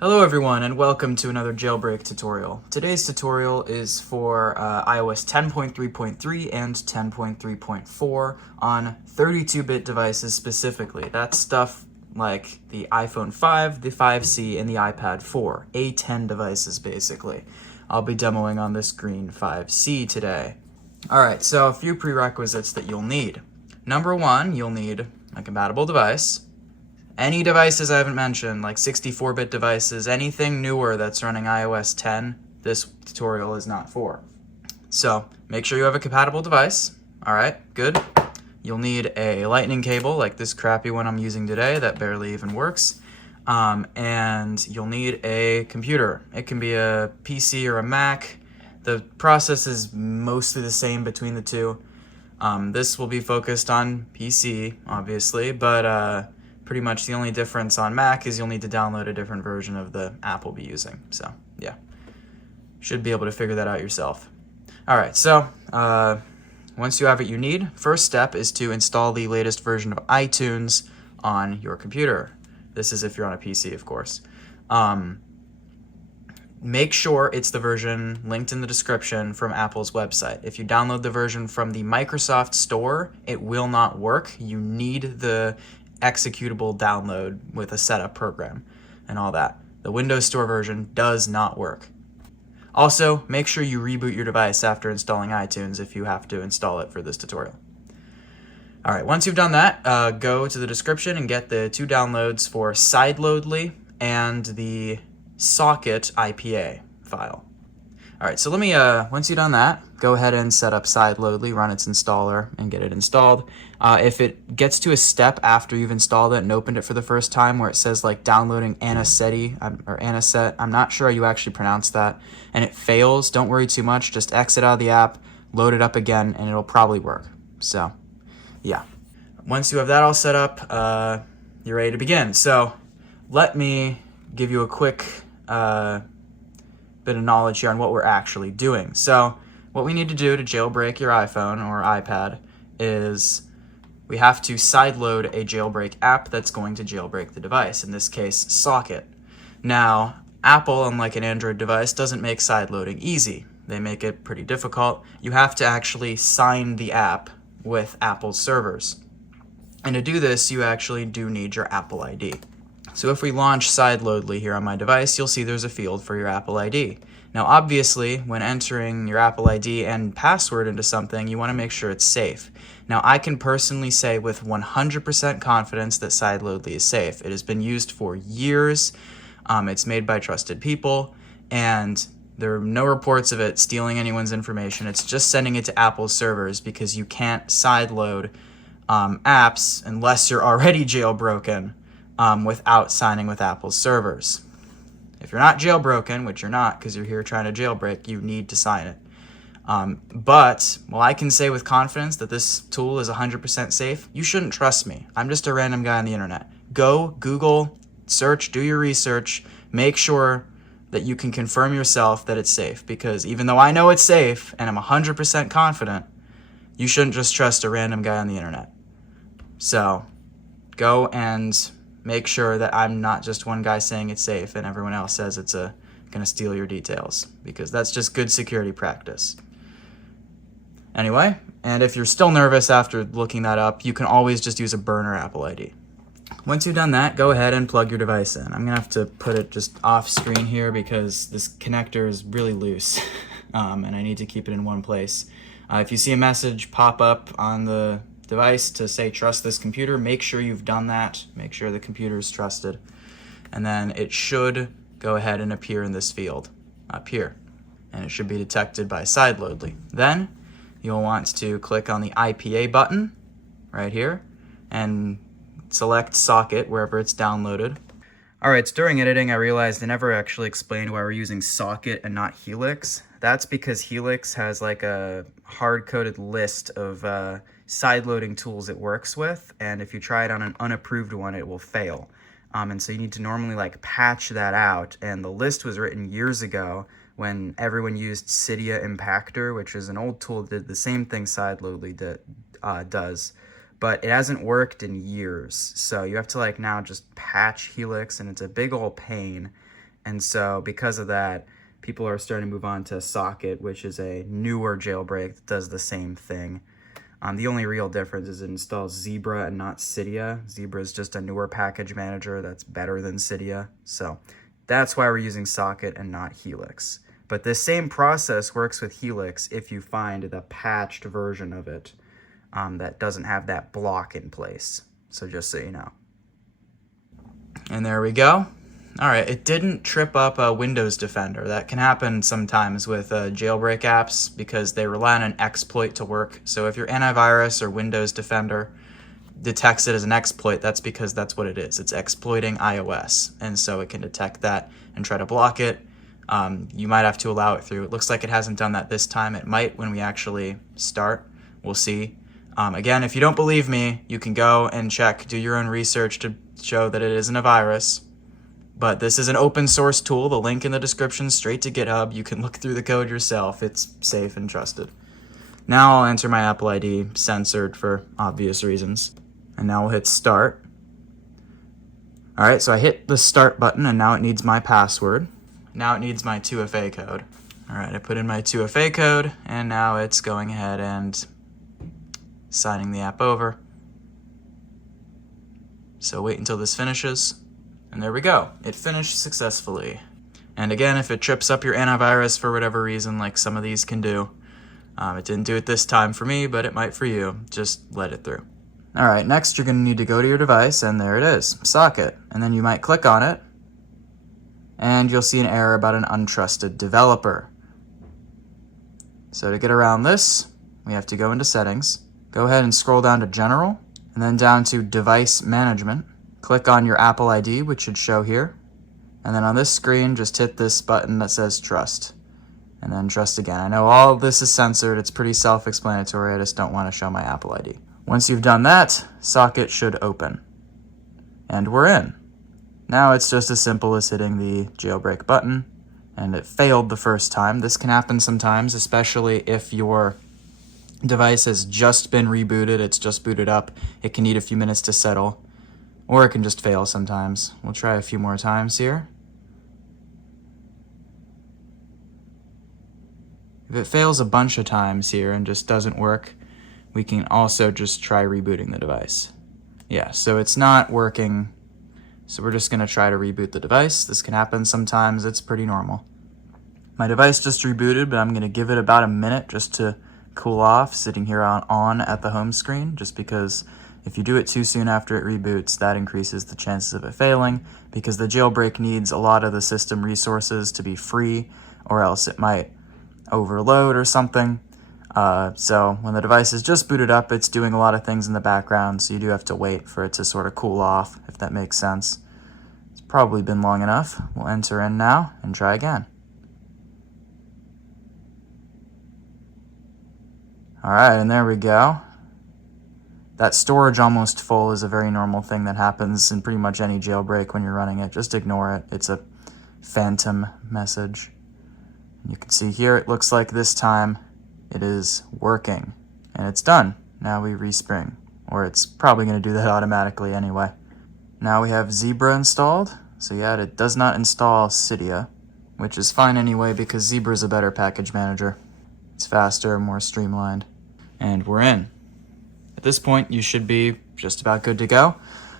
Hello everyone and welcome to another Jailbreak tutorial. Today's tutorial is for iOS 10.3.3 and 10.3.4 on 32-bit devices specifically. That's stuff like the iPhone 5, the 5C, and the iPad 4, A10 devices basically. I'll be demoing on this green 5C today. Alright, so a few prerequisites that you'll need. Number one, you'll need a compatible device. Any devices I haven't mentioned, like 64-bit devices, anything newer that's running iOS 10, this tutorial is not for. So make sure you have a compatible device. All right, good. You'll need a lightning cable like this crappy one I'm using today that barely even works. And you'll need a computer. It can be a PC or a Mac. The process is mostly the same between the two. This will be focused on PC, obviously, but pretty much the only difference on Mac is you'll need to download a different version of the app we'll be using. So, yeah. Should be able to figure that out yourself. Alright, so once you have what you need, first step is to install the latest version of iTunes on your computer. This is if you're on a PC, of course. Make sure it's the version linked in the description from Apple's website. If you download the version from the Microsoft Store, it will not work. You need the executable download with a setup program and all that. The Windows Store version does not work. Also, make sure you reboot your device after installing iTunes if you have to install it for this tutorial. Alright, once you've done that, go to the description and get the two downloads for Sideloadly and the socket IPA file. Alright, so let me, once you've done that, go ahead and set up Sideloadly, run its installer, and get it installed. If it gets to a step after you've installed it and opened it for the first time where it says like downloading Anisette, or Anisette, I'm not sure how you actually pronounce that, and it fails, don't worry too much, just exit out of the app, load it up again, and it'll probably work. So, yeah. Once you have that all set up, you're ready to begin. So, let me give you a quick bit of knowledge here on what we're actually doing. So what we need to do to jailbreak your iPhone or iPad is we have to sideload a jailbreak app that's going to jailbreak the device, in this case, Socket. Now, Apple, unlike an Android device, doesn't make sideloading easy. They make it pretty difficult. You have to actually sign the app with Apple's servers. And to do this, you actually do need your Apple ID. So if we launch Sideloadly here on my device, you'll see there's a field for your Apple ID. Now obviously, when entering your Apple ID and password into something, you want to make sure it's safe. Now I can personally say with 100% confidence that Sideloadly is safe. It has been used for years, it's made by trusted people, and there are no reports of it stealing anyone's information. It's just sending it to Apple's servers because you can't sideload apps unless you're already jailbroken. Without signing with Apple's servers. If you're not jailbroken, which you're not because you're here trying to jailbreak, you need to sign it. But while I can say with confidence that this tool is 100% safe, you shouldn't trust me. I'm just a random guy on the internet. Go, Google, search, do your research, make sure that you can confirm yourself that it's safe, because even though I know it's safe and I'm 100% confident, you shouldn't just trust a random guy on the internet. So go and make sure that I'm not just one guy saying it's safe and everyone else says it's gonna steal your details, because that's just good security practice. Anyway, and if you're still nervous after looking that up, you can always just use a burner Apple ID. Once you've done that, go ahead and plug your device in. I'm gonna have to put it just off screen here because this connector is really loose and I need to keep it in one place. If you see a message pop up on the device to say trust this computer, make sure you've done that, make sure the computer is trusted, and then it should go ahead and appear in this field up here, and it should be detected by Sideloadly. Then you'll want to click on the IPA button right here and select Socket wherever it's downloaded. Alright, during editing I realized I never actually explained why we're using Socket and not Helix. That's because Helix has like a hard-coded list of sideloading tools it works with, and if you try it on an unapproved one, it will fail. And so you need to normally like patch that out, and the list was written years ago when everyone used Cydia Impactor, which is an old tool that did the same thing Sideloadly does, but it hasn't worked in years. So you have to like now just patch Helix, and it's a big old pain. And so because of that, people are starting to move on to Socket, which is a newer jailbreak that does the same thing. The only real difference is it installs Zebra and not Cydia. Zebra is just a newer package manager that's better than Cydia. So that's why we're using Socket and not Helix. But this same process works with Helix if you find the patched version of it that doesn't have that block in place. So just so you know. And there we go. All right, it didn't trip up a Windows Defender. That can happen sometimes with jailbreak apps because they rely on an exploit to work. So if your antivirus or Windows Defender detects it as an exploit, that's because that's what it is. It's exploiting iOS, and so it can detect that and try to block it. You might have to allow it through. It looks like it hasn't done that this time. It might when we actually start. We'll see. Again, if you don't believe me, you can go and check, do your own research to show that it isn't a virus. But this is an open source tool. The link in the description straight to GitHub. You can look through the code yourself. It's safe and trusted. Now I'll enter my Apple ID, censored for obvious reasons. And now we'll hit start. All right, so I hit the start button and now it needs my password. Now it needs my 2FA code. All right, I put in my 2FA code and now it's going ahead and signing the app over. So wait until this finishes. And there we go. It finished successfully. And again, if it trips up your antivirus for whatever reason, like some of these can do, it didn't do it this time for me, but it might for you. Just let it through. All right, next you're going to need to go to your device, and there it is, Socket. And then you might click on it, and you'll see an error about an untrusted developer. So to get around this, we have to go into Settings. Go ahead and scroll down to General, and then down to Device Management. Click on your Apple ID, which should show here. And then on this screen, just hit this button that says Trust. And then Trust again. I know all of this is censored. It's pretty self-explanatory. I just don't want to show my Apple ID. Once you've done that, Socket should open. And we're in. Now it's just as simple as hitting the jailbreak button. And it failed the first time. This can happen sometimes, especially if your device has just been rebooted. It's just booted up. It can need a few minutes to settle. Or it can just fail sometimes. We'll try a few more times here. If it fails a bunch of times here and just doesn't work, we can also just try rebooting the device. Yeah, so it's not working, so we're just going to try to reboot the device. This can happen sometimes. It's pretty normal. My device just rebooted, but I'm going to give it about a minute just to cool off, sitting here on at the home screen, just because if you do it too soon after it reboots, that increases the chances of it failing, because the jailbreak needs a lot of the system resources to be free, or else it might overload or something. So when the device is just booted up, it's doing a lot of things in the background, so you do have to wait for it to sort of cool off, if that makes sense. It's probably been long enough. We'll enter in now and try again. All right, and there we go. That storage almost full is a very normal thing that happens in pretty much any jailbreak when you're running it. Just ignore it. It's a phantom message. You can see here it looks like this time it is working. And it's done. Now we respring. Or it's probably going to do that automatically anyway. Now we have Zebra installed. So yeah, it does not install Cydia, which is fine anyway because Zebra is a better package manager. It's faster, more streamlined. And we're in. At this point, you should be just about good to go.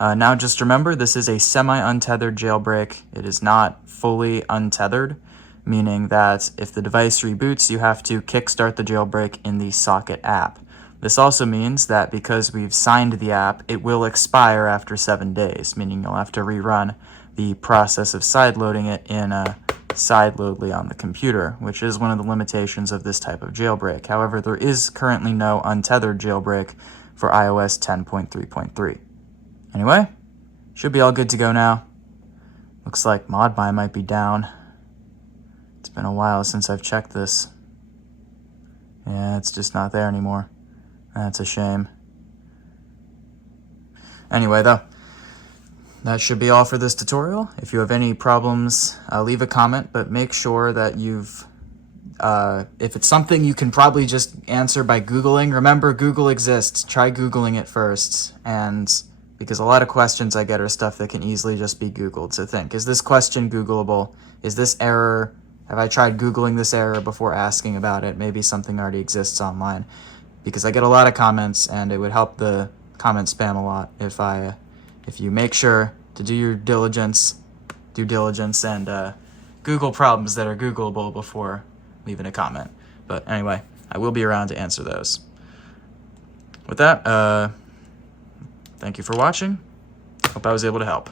Now just remember, this is a semi-untethered jailbreak. It is not fully untethered, meaning that if the device reboots, you have to kickstart the jailbreak in the Socket app. This also means that because we've signed the app, it will expire after 7 days, meaning you'll have to rerun the process of sideloading it in Sideloadly on the computer, which is one of the limitations of this type of jailbreak. However, there is currently no untethered jailbreak for iOS 10.3.3. Anyway, should be all good to go now. Looks like Modby might be down. It's been a while since I've checked this. Yeah, it's just not there anymore. That's a shame. Anyway, though, that should be all for this tutorial. If you have any problems, leave a comment, but make sure that you've if it's something you can probably just answer by Googling, remember Google exists. Try Googling it first, and because a lot of questions I get are stuff that can easily just be Googled. So think, is this question Googleable? Is this error, have I tried Googling this error before asking about it? Maybe something already exists online. Because I get a lot of comments, and it would help the comment spam a lot if you make sure to do your due diligence, and Google problems that are Googleable before leaving a comment. But anyway, I will be around to answer those. With that, thank you for watching. Hope I was able to help.